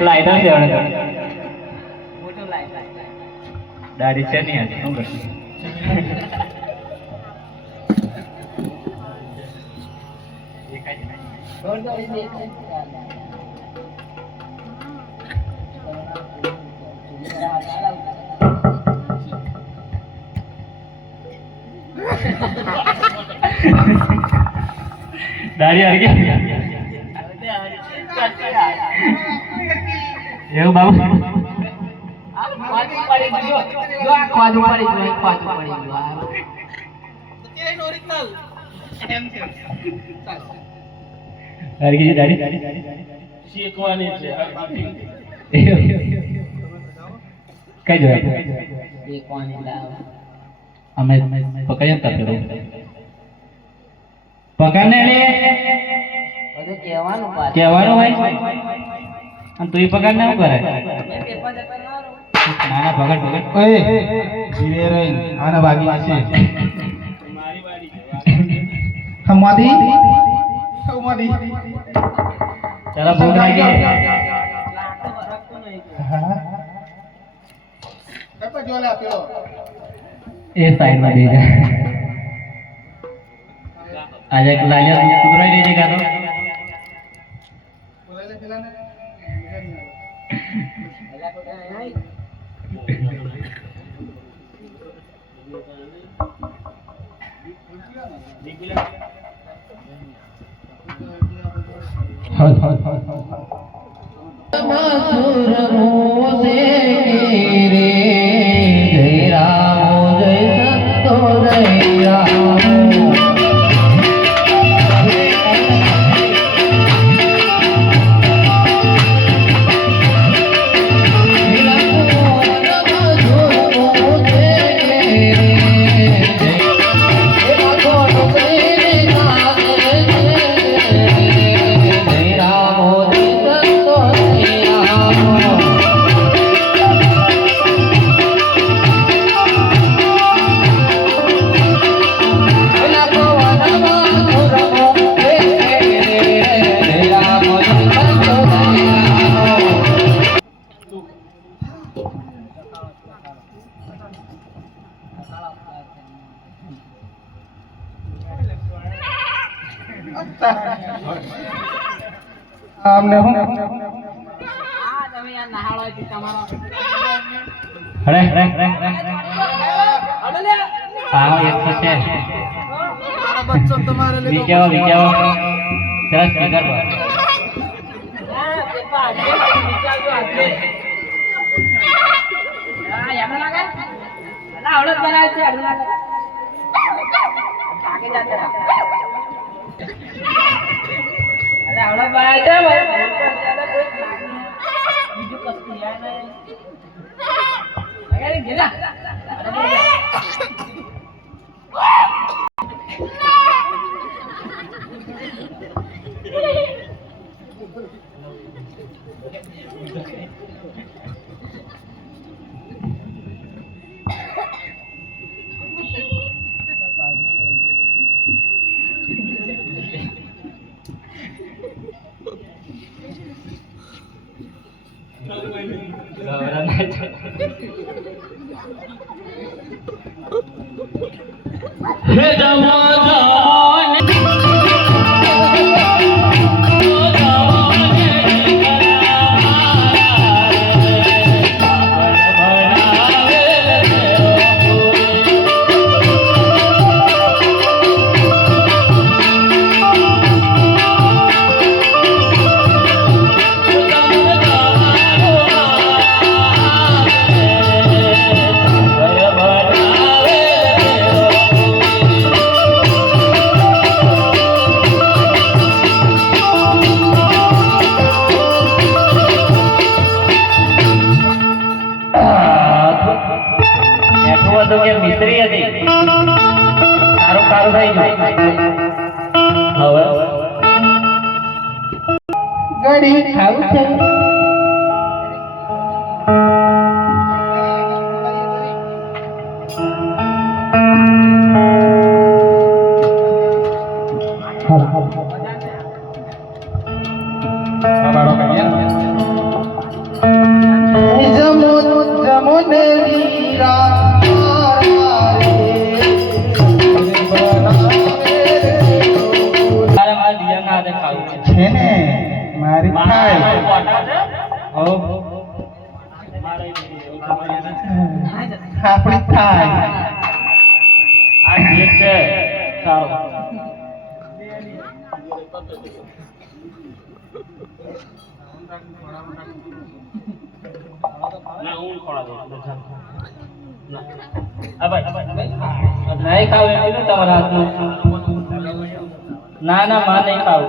lighter છે હવે મોટો લાઈટર દાઢી છે નહીં આજે શું કરશું દાઢી હરકી એવું બાબુ હરકી દાઢી શીખવાની છે કઈ જોયા અમે પકડ્યા તા પેલો પકડને લે બધું કહેવાનું હોય અને તું પકડને શું કરે નાના પકડ ઓય ધીરે રહે આના બાકી છે મારી વાડી હમાદી ચલો ભૂખ લાગી એ સાઈડ માં દે આજે લાલિયા કુતરાઈ રહી છે કાતો આમને હું આ તમે યાર નહાળો છે તમારો અરે આવો એક તો છે મારા બચ્ચો તમારે લે વિકેવો સરસ નગર હા તે પાડે વિચારજો આજે હા યાર લાગે ના આવડત બનાવે છે આડું લાગે આગે જાતે રહા અરે આવડા બાય છે ભાઈ બીજું કશું યાર નહીં અરે ગેલા हे મિસ્ત્રી હતી સારું સારું થઈ ગયું હવે ગડી ખાવું છે હો આપણી થાય આ ઠીક છે સારું ના હું ખોળા દઉં નહીં ખાવ એટલું તમારા હાથનું ના ના માં નહીં ખાવ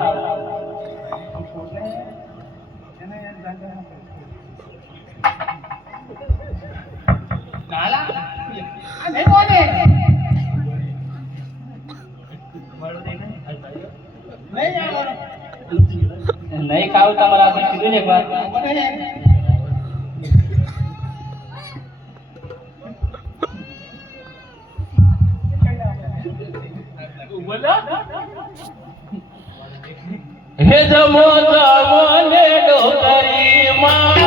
નહીં ખાવ તમારા હાથનું કીધું ને એક વાર હે જમો જમો ને ડોકરી માં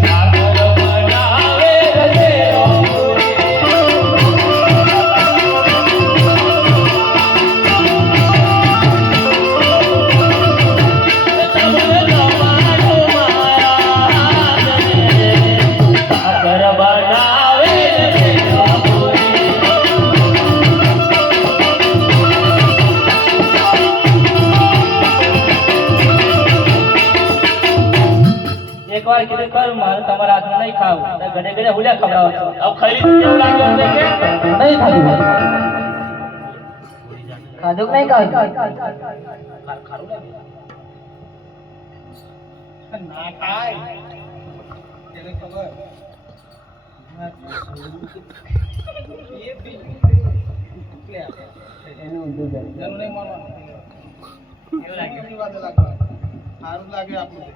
સાગર બનાવે રે એક વાર કીધું કરું મારે તમારા હાથમાં નહીં ખાવું ઘડે ઘડે હુલ્યા ખવડાવો છો હવે ખરી કેવું લાગ્યું અમને કે નહીં ખાધું ખાધું નહીં ખાધું ખારું લાગે ના ખાય તેને ખબર એનું નહીં માનવાનું સારું લાગે આપણને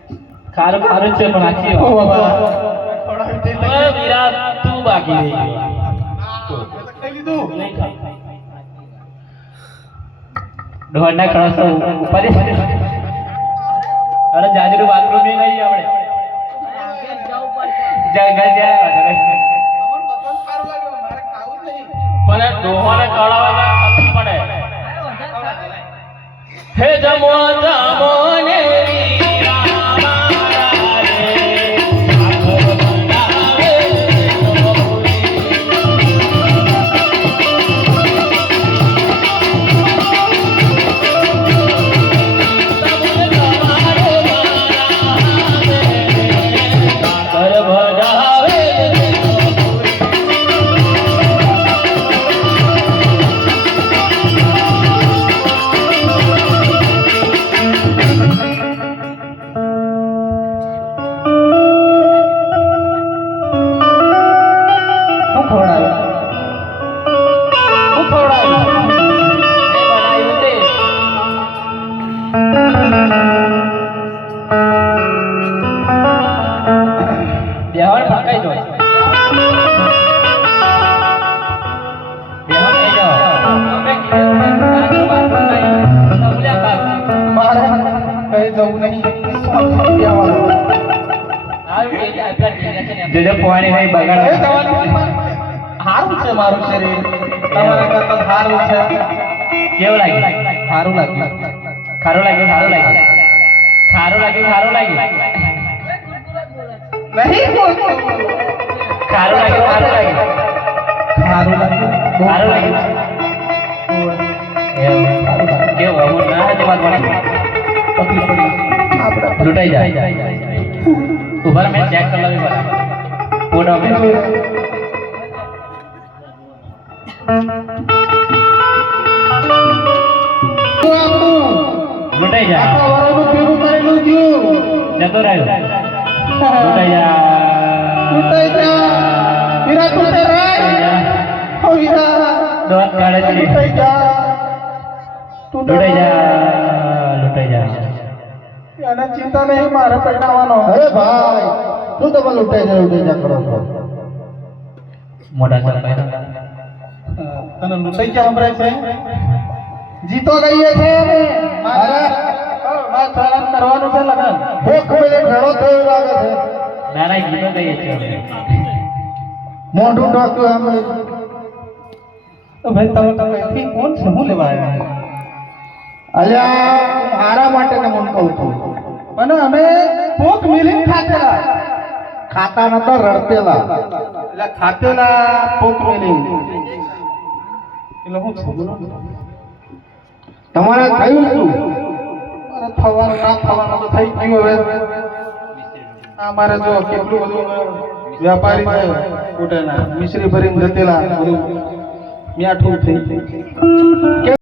ખારું ખારું છે પણ આખી ઓ બાબા હવે વિરાટ તું બાકી રહી ગયો ખાઈ લીધું નહીં ખાવ ઢોરના કળસો ઉપર અરે જાજરું બાથરૂમ એ નહીં આપણે જંગલ જાય પણ ડોહાને કળાવવા પડે હે જમો જમો ને પાણી નહીં બગાડે સારું છે મારું શરીર તમારા કરતા સારું છે કેવું લાગ્યું સારું લાગ્યું ખારું લાગ્યું ખારું લાગ્યું ખારું લાગ્યું ખારું લાગ્યું નહીં બોલતો ખારું લાગ્યું ખારું લાગ્યું સારું લાગ્યું ખારું લાગ્યું કેવું અમુક ના હોય તો વાત ભણી તકલીફ પડી આપણે લૂંટાઈ જાય ઉભા મેં ચેક કરી લઉં બરાબર ફોટો મેં લૂંટાઈ જાય જતો રહ્યો લૂંટાઈ જાય દોત કાઢે છે લૂંટાઈ જાય એને ચિંતા નહીં મારે પહેરાવાનો અરે ભાઈ તું તો લૂંટાઈ જા કરો છો મોટા સરપંચ તને લૂંટાઈ જા સંભળાય છે જીતો ગઈએ છે અરે વાત કરવાનું છે લગન ભૂખ મિનિટ ઘણો થયો લાગે છે નાના ગીતો કહીએ છીએ મોઢું ઢોક્યું આમ તો ભાઈ તમે કઈથી કોણ છે હું લેવા આવ્યા અલ્યા મારા માટે ને મને કહું છું અને અમે પોક મિલી ખાતેલા ખાતા નતો રડતેલા એટલે ખાતેલા પોક મિલી એટલે હું છું બોલો તમારે થયું શું અરે થવાનું ના થવાનું તો થઈ ગયું હવે આ મારે જો કેટલું બધું વ્યાપારી છે ઉટેના મિશ્રી ભરીને જતેલા બધું મીઠું થઈ